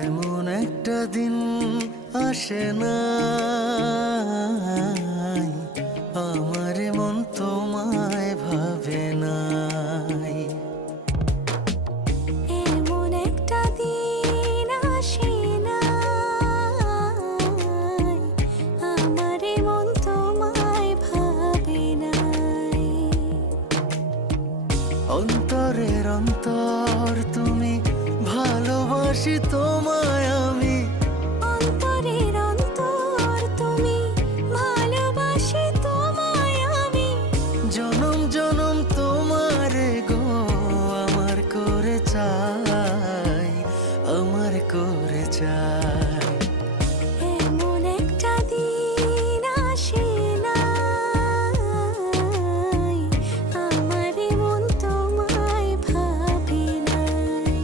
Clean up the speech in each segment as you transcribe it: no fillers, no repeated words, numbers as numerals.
এমন একটা দিন আসে না আমার মন তোমায় ভাবে নাই। এমন একটা দিন আসে না আমার মন তোমায় ভাবে নাই। অন্তরের অন্তর তুমি, ভালোবাসি তোমায় আমি। অন্তরের অন্তর তুমি, ভালোবাসি তোমায় আমি। জনম জনম তোমারে গো আমার করে চাই, আমার করে চাই। এমন একটা দিন আসে না আমার মন তোমায় ভাবে নাই।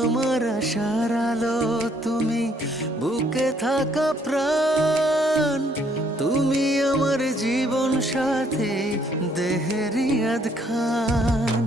আমার আশার আলো তুমি, বুকে থাকা প্রাণ তুমি, আমার জীবন সাথী দেহের ইয়াদ খান।